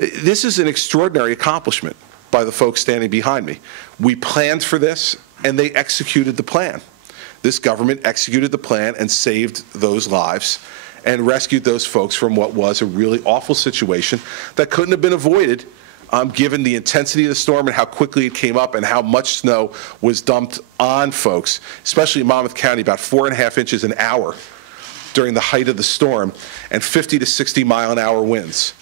This is an extraordinary accomplishment by the folks standing behind me. We planned for this, and they executed the plan. This government executed the plan and saved those lives and rescued those folks from what was a really awful situation that couldn't have been avoided given the intensity of the storm and how quickly it came up and how much snow was dumped on folks, especially in Monmouth County, about 4.5 inches an hour during the height of the storm, and 50 to 60 mile an hour winds.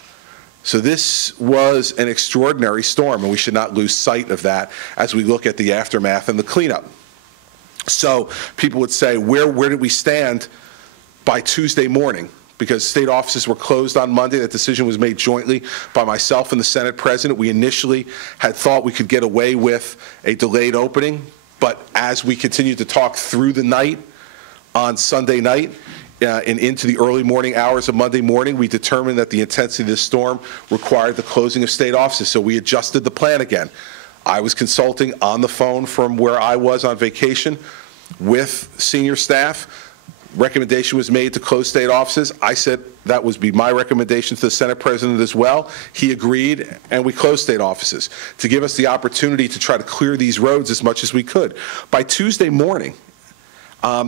So this was an extraordinary storm, and we should not lose sight of that as we look at the aftermath and the cleanup. So people would say, where did we stand by Tuesday morning? Because state offices were closed on Monday. That decision was made jointly by myself and the Senate President. We initially had thought we could get away with a delayed opening, but as we continued to talk through the night on Sunday night, and into the early morning hours of Monday morning, we determined that the intensity of this storm required the closing of state offices, so we adjusted the plan again. I was consulting on the phone from where I was on vacation with senior staff. Recommendation was made to close state offices. I said that would be my recommendation to the Senate President as well. He agreed, and we closed state offices to give us the opportunity to try to clear these roads as much as we could. By Tuesday morning,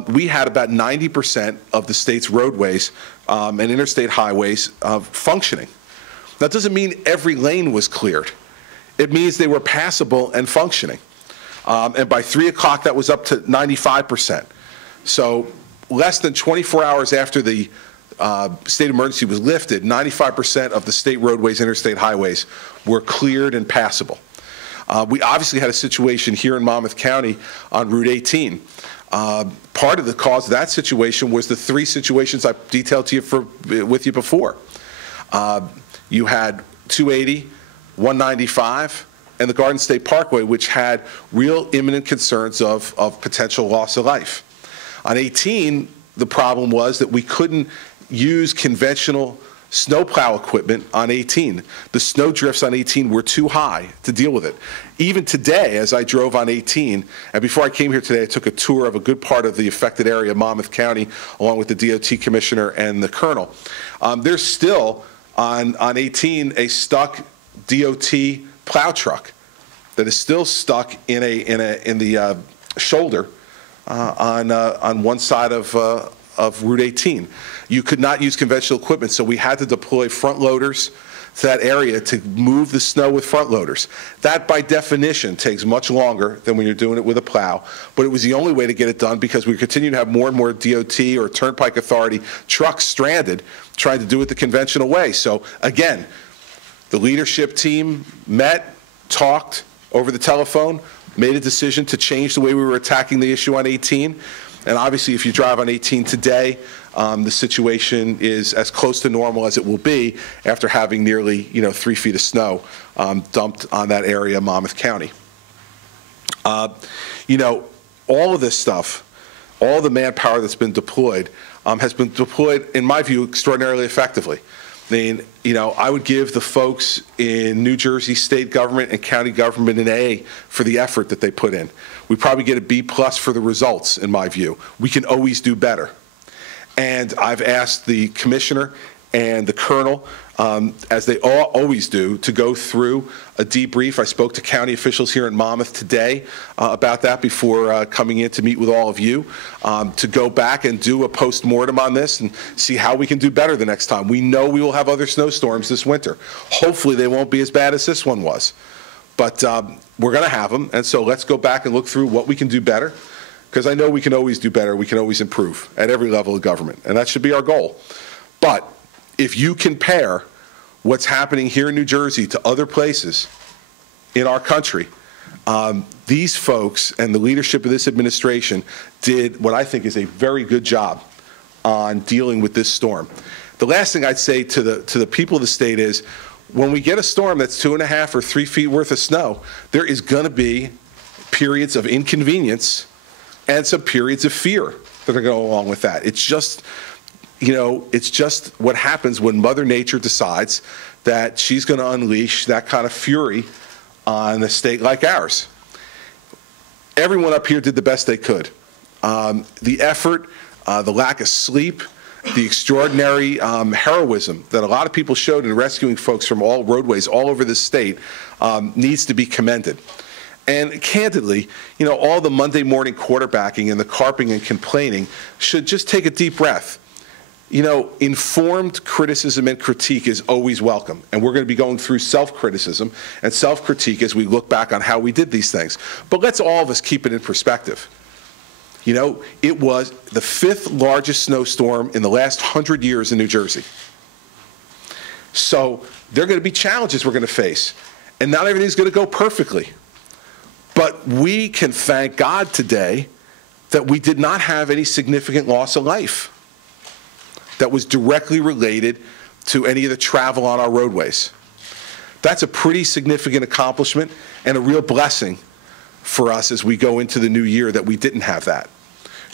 we had about 90% of the state's roadways and interstate highways functioning. That doesn't mean every lane was cleared. It means they were passable and functioning. And by 3 o'clock, that was up to 95%. So less than 24 hours after the state of emergency was lifted, 95% of the state roadways, interstate highways were cleared and passable. We obviously had a situation here in Monmouth County on Route 18. Part of the cause of that situation was the 3 situations I detailed to you with you before. You had 280, 195, and the Garden State Parkway, which had real imminent concerns of potential loss of life. On 18, the problem was that we couldn't use conventional snowplow equipment on 18. The snow drifts on 18 were too high to deal with it. Even today, as I drove on 18, and before I came here today, I took a tour of a good part of the affected area of Monmouth County, along with the DOT commissioner and the colonel. There's still on 18 a stuck DOT plow truck that is still stuck in the shoulder on one side of Route 18. You could not use conventional equipment, so we had to deploy front loaders to that area to move the snow with front loaders. That, by definition, takes much longer than when you're doing it with a plow, but it was the only way to get it done because we continue to have more and more DOT or Turnpike Authority trucks stranded trying to do it the conventional way. So, again, the leadership team met, talked over the telephone, made a decision to change the way we were attacking the issue on 18. And obviously, if you drive on 18 today, the situation is as close to normal as it will be after having nearly 3 feet of snow dumped on that area of Monmouth County. All of this stuff, all the manpower that's been deployed has been deployed, in my view, extraordinarily effectively. I mean, I would give the folks in New Jersey state government and county government an A for the effort that they put in. We probably get a B+ for the results, in my view. We can always do better. And I've asked the commissioner and the colonel, as they always do, to go through a debrief. I spoke to county officials here in Monmouth today about that before coming in to meet with all of you, to go back and do a post-mortem on this and see how we can do better the next time. We know we will have other snowstorms this winter. Hopefully they won't be as bad as this one was. But we're going to have them, and so let's go back and look through what we can do better, because I know we can always do better. We can always improve at every level of government, and that should be our goal. But if you compare what's happening here in New Jersey to other places in our country, these folks and the leadership of this administration did what I think is a very good job on dealing with this storm. The last thing I'd say to the people of the state is, when we get a storm that's 2.5 or 3 feet worth of snow, there is going to be periods of inconvenience and some periods of fear that are going to go along with that. It's just, it's just what happens when Mother Nature decides that she's going to unleash that kind of fury on a state like ours. Everyone up here did the best they could. The effort, the lack of sleep, the extraordinary heroism that a lot of people showed in rescuing folks from all roadways all over the state needs to be commended. And candidly, you know, all the Monday morning quarterbacking and the carping and complaining should just take a deep breath. You know, informed criticism and critique is always welcome, and we're going to be going through self-criticism and self-critique as we look back on how we did these things. But let's all of us keep it in perspective. You know, it was the 5th largest snowstorm in the last 100 years in New Jersey. So there are going to be challenges we're going to face, and not everything's going to go perfectly. But we can thank God today that we did not have any significant loss of life that was directly related to any of the travel on our roadways. That's a pretty significant accomplishment and a real blessing for us as we go into the new year that we didn't have that.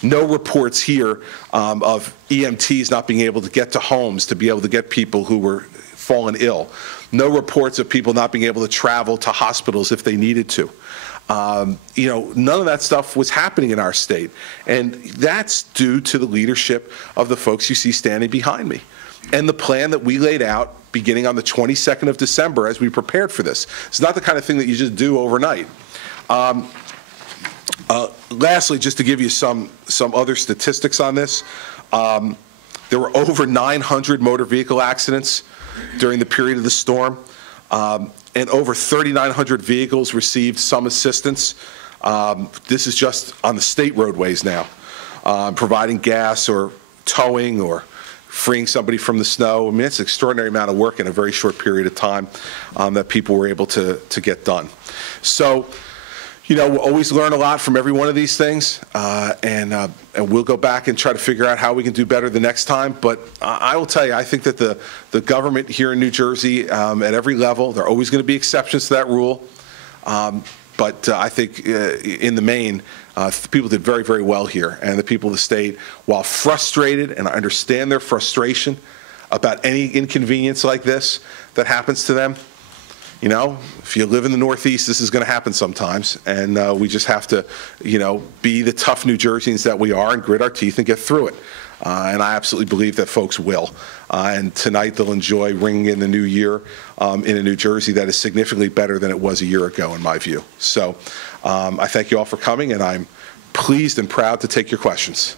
No reports here of EMTs not being able to get to homes to be able to get people who were fallen ill. No reports of people not being able to travel to hospitals if they needed to. You know, none of that stuff was happening in our state. And that's due to the leadership of the folks you see standing behind me and the plan that we laid out beginning on the 22nd of December as we prepared for this. It's not the kind of thing that you just do overnight. Lastly, just to give you some other statistics on this, there were over 900 motor vehicle accidents during the period of the storm. And over 3,900 vehicles received some assistance. This is just on the state roadways now, providing gas or towing or freeing somebody from the snow. I mean, it's an extraordinary amount of work in a very short period of time that people were able to get done. So, you know, we'll always learn a lot from every one of these things, and we'll go back and try to figure out how we can do better the next time. But I will tell you, I think that the government here in New Jersey, at every level, there are always going to be exceptions to that rule. But I think in the main, people did very, very well here. And the people of the state, while frustrated, and I understand their frustration about any inconvenience like this that happens to them, you know, if you live in the Northeast, this is going to happen sometimes, and we just have to, you know, be the tough New Jerseyans that we are and grit our teeth and get through it. And I absolutely believe that folks will. And tonight they'll enjoy ringing in the new year in a New Jersey that is significantly better than it was a year ago, in my view. So I thank you all for coming, and I'm pleased and proud to take your questions.